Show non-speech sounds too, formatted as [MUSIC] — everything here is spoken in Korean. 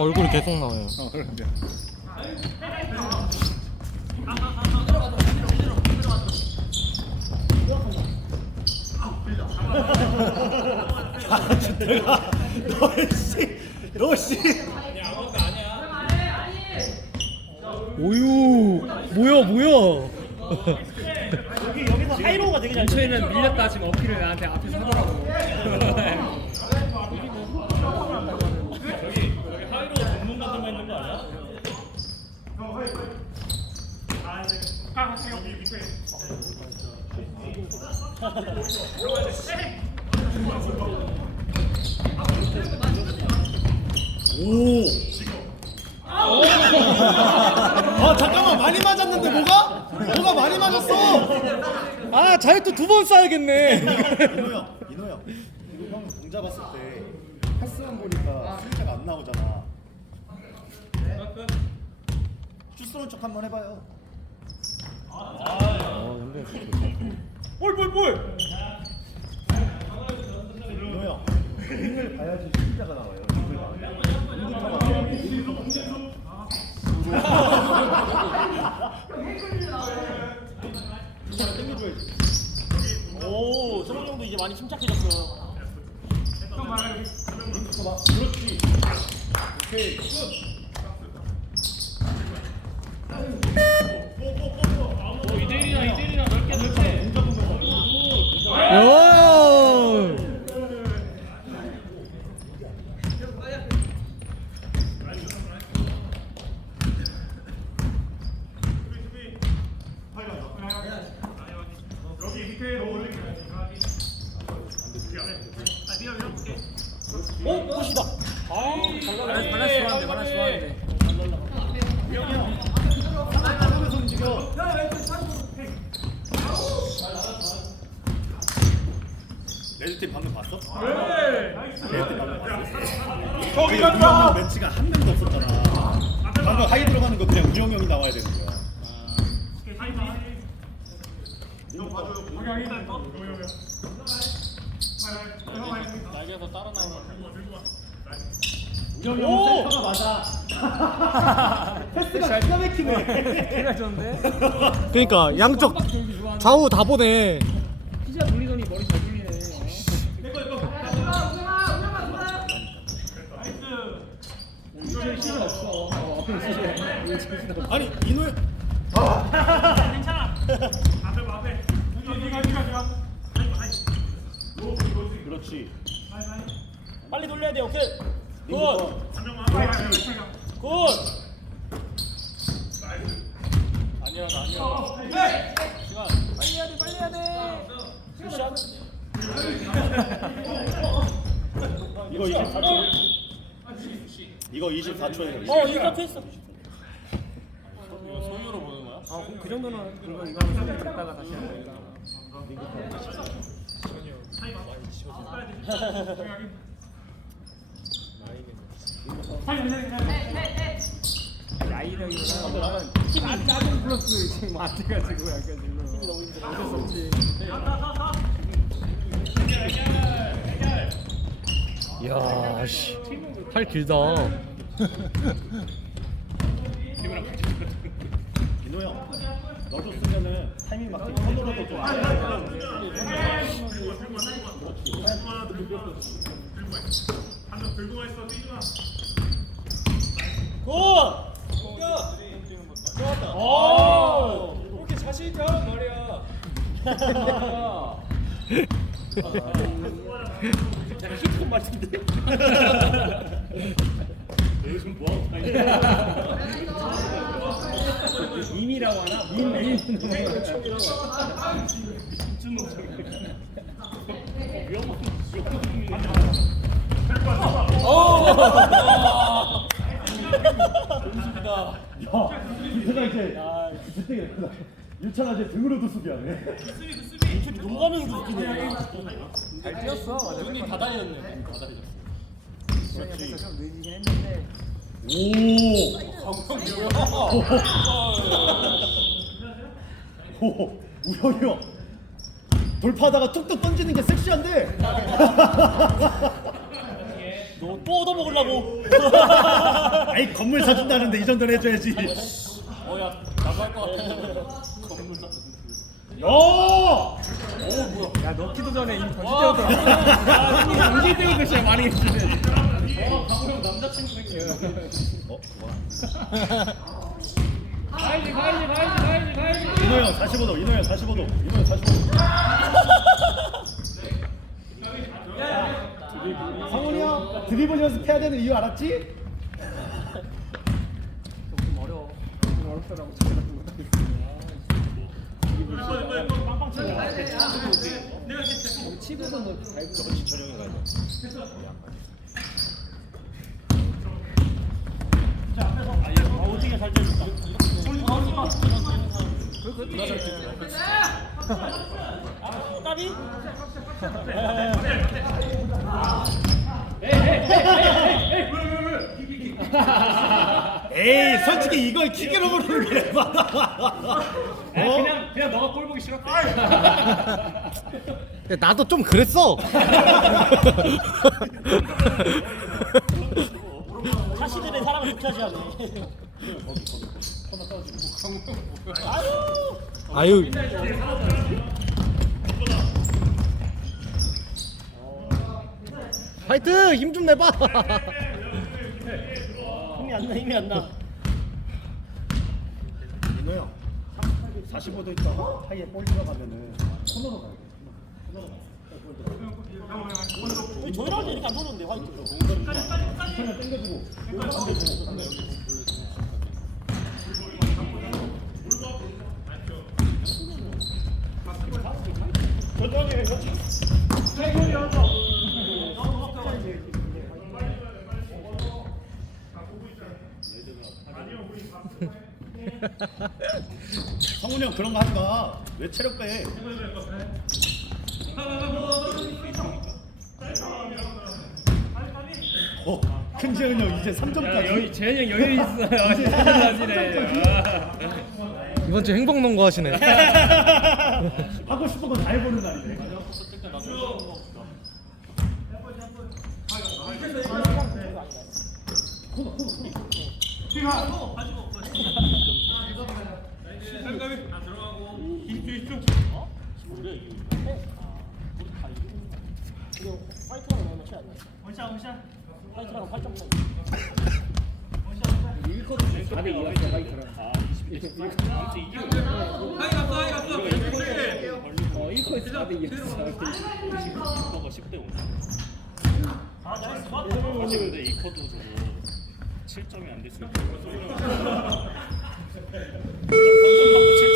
얼굴이 계속 나와요. 어 그 런데. 내가 너씨 너씨 오유, 뭐야, 뭐야. 여기 여기서 하이로우가 되게 잘 저희는 밀렸다 지금 어필을 나한테. 하이로우 전문가들만 있는 거 아니야? 오. 아 잠깐만 많이 맞았는데 뭐가? 뭐가 많이 맞았어? 아, 자유투 두번 쏴야겠네. 인호 형. 이거 형공 잡았을 때 패스만 보니까 승자가 안 나오잖아. 슛 쏘는 척 한번 해봐요. 볼 볼 볼. 인호 형, 링을 봐야지 승자가 나와요. 오, 성훈 형도 이제 많이 침착해졌어. 그렇지. 오케이. 이대리나 이대리나 넓게 넓게. 야! 오, 꽃이다. 바라스 좋아하는데 바라스 좋아하는데. 하면서 움직여. 레드팀 방금 봤어? 네. 레드팀 방금 봤어? 거기 간다. 매치가 한 명도 없었잖아. 방금 하이 들어가는 거 그냥 우영 형이 나와야 되는 거야. 날개에서 따라 나오는. 우영 형 센터가 맞아. [LAUGHS] 패스가 기가 막히네. 제가 좋은데. [LAUGHS] 그러니까 양쪽. 좌우 다 보네. 피자 돌리더니 머리 잘 돌리네. 이제 시즌 없어. 어, 이제 아니 이노 형. 그렇지. 빨리 돌려야 돼. 오케이. 굿. 굿. 아니야, 아니야. 시간. 빨리 해야 돼 빨리 해야 돼. 굿샷. 이거 24초. 이 거 24초에. 어, 24초 했어. 이거 소유로 보는 거야? 아, 그 정도는 그거 이거 하면 갔다가 다시 하는 거니까. 나이라기보다 약간 작은 플러스 지금 안 돼가지고 약간 지금 어쩔 수 없지. 야, 씨. 팔 길다. 민호 형, 너도 쓰면은 타이밍 맞게 컨트롤도 좀 알아야 돼. 굿! 좋았다. 오! 이렇게 자신 있게 하란 말이야. 약간 히트건 같은데? 요즘 뭐하고 다니냐? 밈이라고 하나? 밈, 밈. 야, 김태가 이제 그때 등으로도 수비하네. 인출이 농구하면서 웃기네. 잘 뛰었어. 눈이 다 달렸네. 다 달렸어. 좀 느리긴 했는데. 오. 오. 우영이 형. 돌파하다가 툭툭 던지는 게 섹시한데. 너 또 얻어먹으려고. 아이 건물 사준다는데 이 정도는 해줘야지. 어야 할것 같아. 건물 사. 야. 야 넣기도 전에 이미 때부터. 이미 던질 때부터 진짜 많이 했지. 어, 그만. 가야지 가야지 가야지 가야지 가야지. 인호 형 45도. 인호 형 45도. 인호 형 45도. 성훈이 형 드리블 연습해야 되는 이유 알았지? 좀 어려워. 좀 어렵더라고 잘 같은 거. 우리 치고도 뭐 잘. 저건 지철 형이 가야 돼. 아 오징어 잘 때렸다. 아 까비? 에이 솔직히 이걸 기계로 부르는 게 맞아. 그냥 그냥 너가 꼴 보기 싫었대. 나도 좀 그랬어. 사시들의 사랑을 독차지하네. 아유. 파이트 힘좀 내봐. 힘이 안 나, 힘이 안 나. 형 45도 있다가 사이에 볼 들어가면은 코너로 가야 돼. 저희랑 이렇게 안 보는데 화이트. 편을 당겨주고 반대주고 반대주고. 성훈이 형 그런 거 하지 마. 왜 체력 빼? 어, 큰재훈 형 이제 3점까지. 재현이 형 여유 있어요. 대단하시네. [LAUGHS] 이번 주 행복 농구 하시네. [LAUGHS] 하고 싶은 거다 해보는 안 나. 원샷 원샷. 화이트랑 8점 차이. 4대 2였어 화이트랑. 아, 20대. 아무튼 이기고. 어 1코에서 4 대 2였어. 이거가 10대 5. 아, 나이스. 사실 근데 이 코드 저거 7점이 안 됐으면 3점 [LAUGHS] 받고 7점